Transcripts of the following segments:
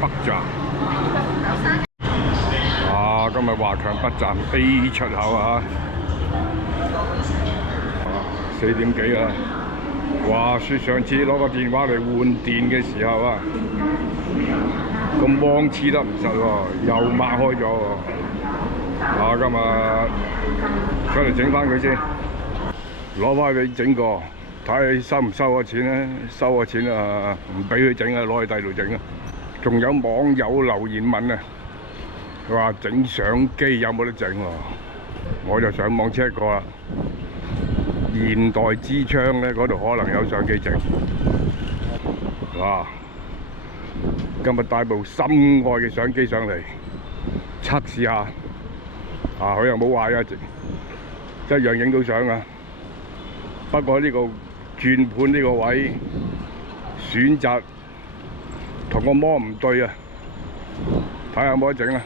北站。啊，今日華強北站 A 出口啊，4點幾啊！話説上次攞個電話嚟換電嘅時候啊，個芒黐得唔實喎，又擘開咗喎。啊，今日出嚟整翻佢先，攞翻佢整過，睇收唔收我錢咧？收我錢啊，唔俾佢整啊，攞去第度整啊！仲有網友留言問啊，佢話整相機有冇得整喎？我就上網 check 過啦。現代之窗咧，嗰度可能有相機整。哇！今日帶部心愛嘅相機上嚟測試下，啊佢又冇壞啊，一樣影到相啊。不過呢個轉盤呢個位選擇同個芒唔對啊，睇下有冇得整啊！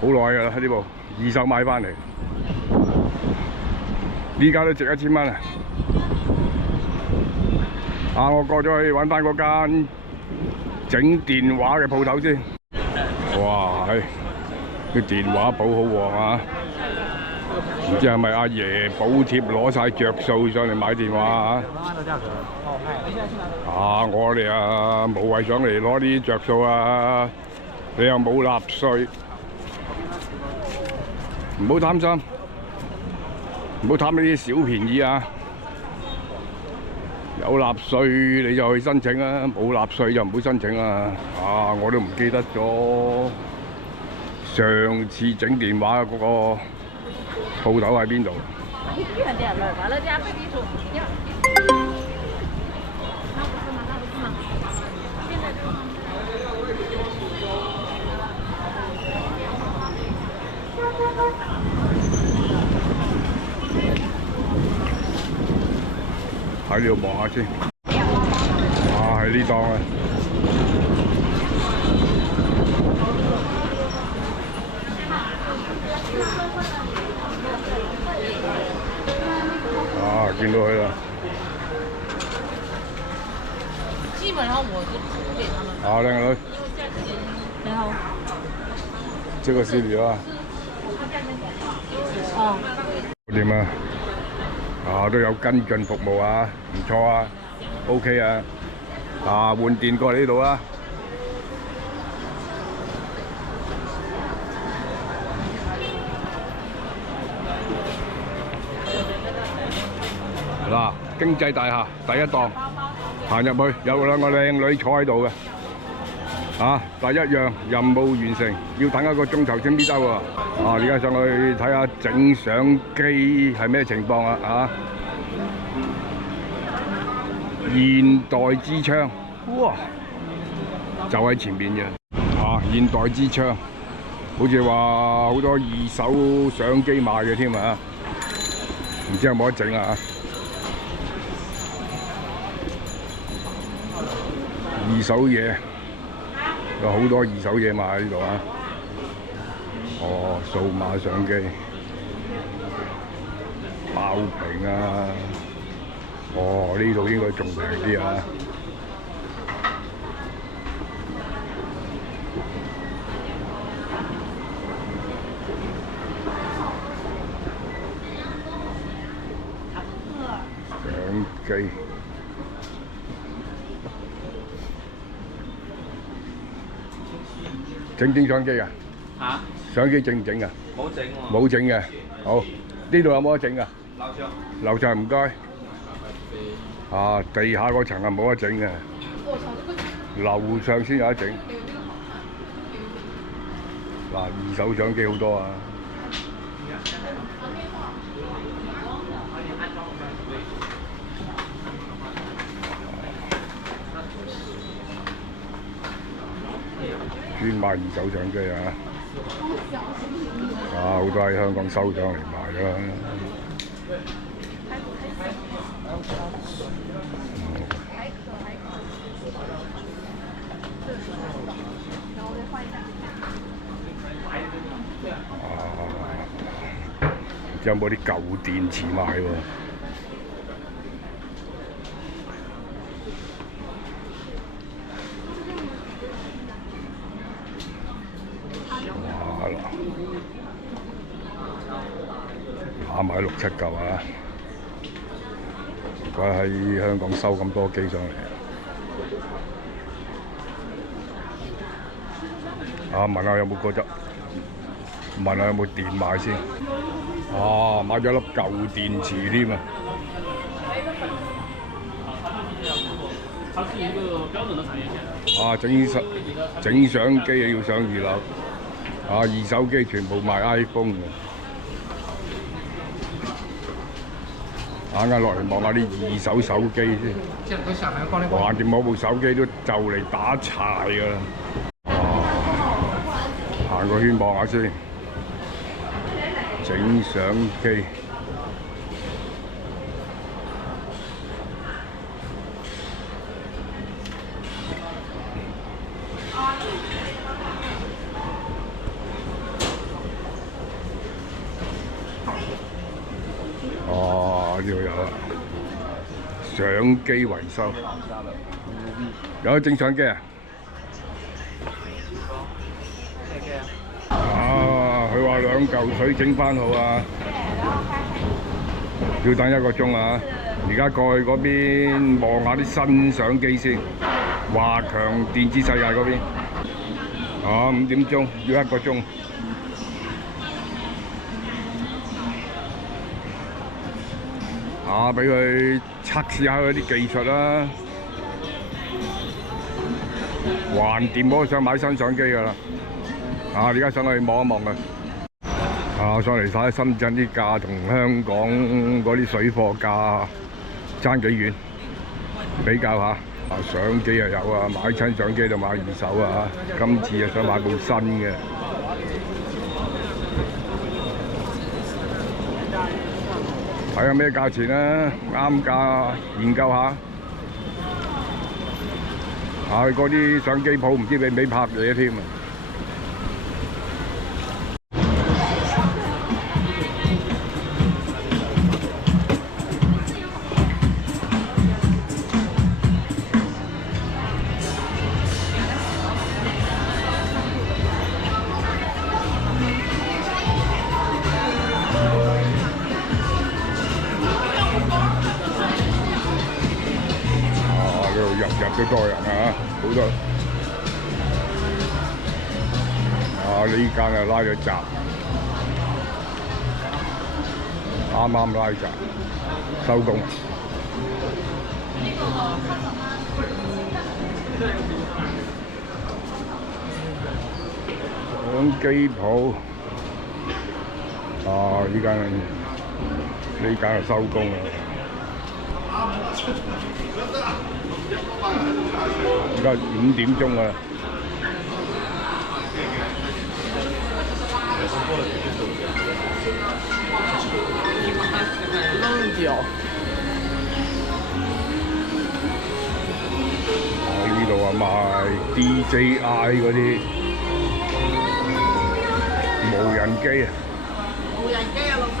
好耐㗎啦，呢部二手買翻嚟。呢家都值1000蚊啊！啊，我過咗去揾翻嗰間整電話嘅鋪頭先。哇，係啲電話鋪好旺啊！唔知係咪阿爺補貼攞晒着數上嚟買電話啊？啊，我哋啊無謂上嚟攞啲着數啊！你又冇納稅，唔好貪心。唔好貪呢啲小便宜啊！有納稅你就去申請啊，冇納稅就唔好申請啊！啊，我都唔記得咗上次整電話嗰個鋪頭喺邊度。喺呢度望下先，哇！喺呢檔啊，啊，見到佢啦。基本上我是不给他们。好，靚女。你好。這個是你啊。哦。點啊？啊，都有跟進服務啊，唔錯啊 ，OK 啊，啊換電過嚟呢度啊。嗱，經濟大廈第一檔，行入去有兩個靚女坐喺度嘅，啊，第一樣任務完成，要等1個鐘頭先搣得喎。啊！而家上去睇下整相機係咩情況啊！啊，現代之窗，哇，就喺前面嘅。啊，現代之窗，好似話好多二手相機賣嘅添啊！唔知有冇得整啊？二手嘢有好多二手嘢賣喺呢度啊！哦，數碼相機爆屏啊！哦，呢度應該仲平啲啊！相機整相機啊？嚇？相機整唔整啊？冇整喎。冇整嘅，好。呢度有冇得整啊？樓上。樓上唔該。啊，地下嗰層係冇得整嘅，樓上先有得整。嗱，二手相機好多啊。專賣二手相機啊！啊，好多喺香港收上嚟賣㗎啦。有冇啲舊電池賣喎？啊買6、7嚿啊！唔怪喺香港收咁多機上嚟。啊，問下有冇嗰隻，問下有冇電賣先。啊，買咗粒舊電池添啊！啊，整相機要上2樓。啊，二手機全部賣 iPhone 嘅。啱啱落嚟望下啲二手手機先。橫掂我部手機都就嚟打柴㗎啦。行個圈望下先，整相機。哦，呢度有啦，相機維修，有得整相機啊？啊，佢話2嚿水整翻好啊，要等1個鐘啊！而家過去嗰邊望下啲新相機先，華強電子世界嗰邊。啊，5點鐘要1個鐘。啊，俾佢測試下佢啲技術啦。橫掂我想買新相機㗎啦。啊，而家上去望一望佢。啊，上嚟睇深圳啲價同香港嗰啲水貨價爭幾遠，比較下。啊，相機又有啊，買親相機就買2手啊。今次啊想買部新嘅。睇下咩價錢啦，啱價研究下。啊，嗰啲相機鋪唔知俾唔俾拍嘢添啊！入都多人啊，好多。啊，呢間啊拉咗閘，啱拉閘，收工。相機鋪，啊呢間係收工啦。而家5點鐘啦。呢度啊賣 DJI 嗰啲無人機啊。無人機啊，老細。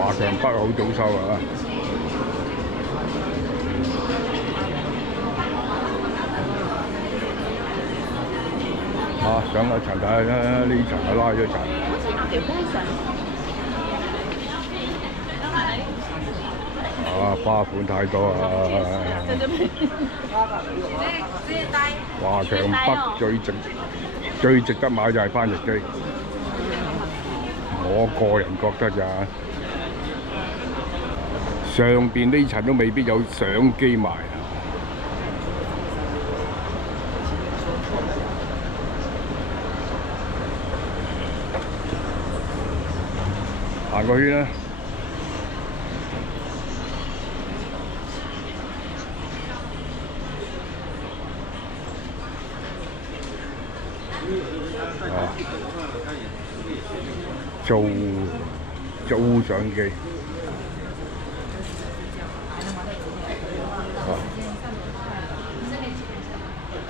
華強北好早收啊！啊，上個層睇下啦，呢層係拉咗層。好似阿條街上。啊，花款太多啊！華強北最值得買就係翻譯機，我個人覺得咋。上邊呢層都未必有相機賣啊！行個圈啦。啊，租相機。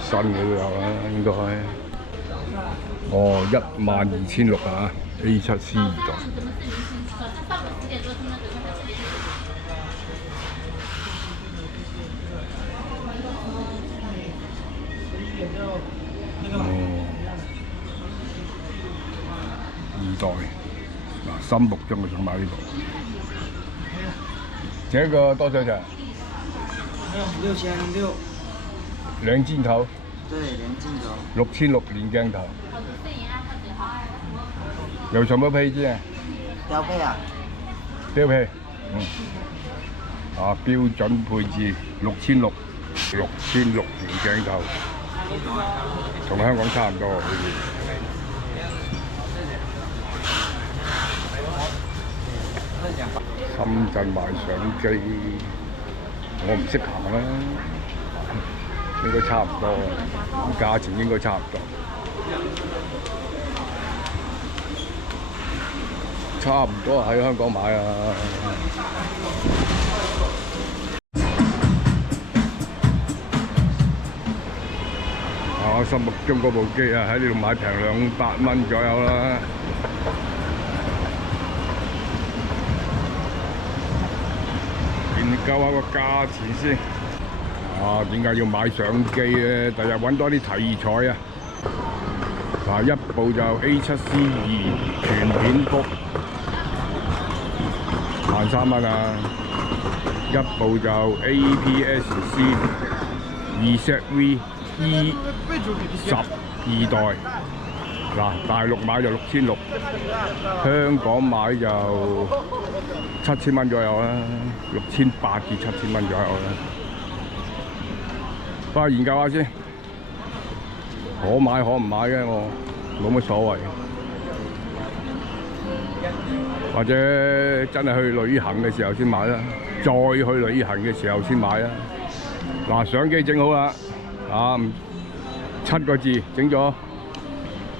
新嘅都有啦，應該。哦，12600啊 ，A7C 2代。哦，二代嗱，心目中我想買呢部。這個多少錢6600，兩鏡頭，對，連鏡頭。6600連鏡頭。有什麼配置啊？標配啊？標配，嗯。啊，標準配置6600連鏡頭，同香港差唔多好似。深圳買相機，我唔識行啦，應該差唔多，價錢應該差唔多，差唔多喺香港買啊。我心目中嗰部機啊，喺呢度買平200蚊左右啦。研究下個價錢先。啊，點解要買相機咧？第日揾多啲題材啊！嗱，一部就 A7C2 全片幅13,000蚊啊，一部就 APS-C 2ZV E12代。嗱，大陸買就6600，香港買就7000蚊左右啦，6800至7000蚊左右啦。不過研究下先，可買可唔買嘅，我冇乜所謂。或者真係去旅行嘅時候先買啦，再去旅行嘅時候先買啦。嗱，相機整好啦，啊，7個字整咗。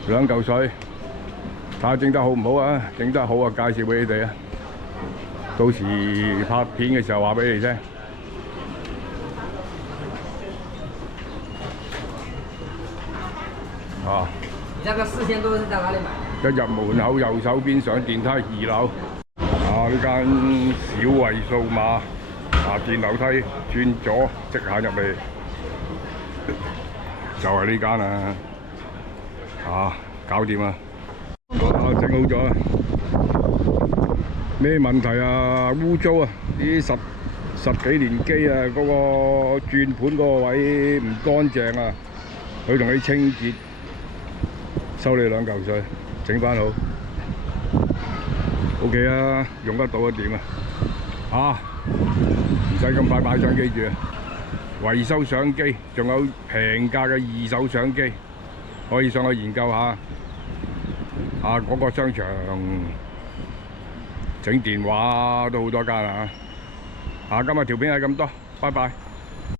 2嚿水，睇下整得好唔好啊！整得好啊，介紹俾你哋啊！到時拍片嘅時候話俾你聽。啊！你這個4000多是在哪裡買？一入門口右手邊上電梯2樓。啊！呢間小慧數碼電樓梯轉左直行入嚟，就係呢間啊！啊，搞掂啦！啊，整好咗啊！咩問題啊？污糟啊！呢十幾年機啊，嗰個轉盤嗰個位唔乾淨啊！佢同你清潔，收你2嚿水，整翻好。OK 啊，用得到一點啊！啊，唔使咁快買相機住啊！維修相機，仲有平價嘅二手相機。可以上去研究下，啊嗰個商場整電話都好多間啦。啊，今日條片係咁多，拜拜。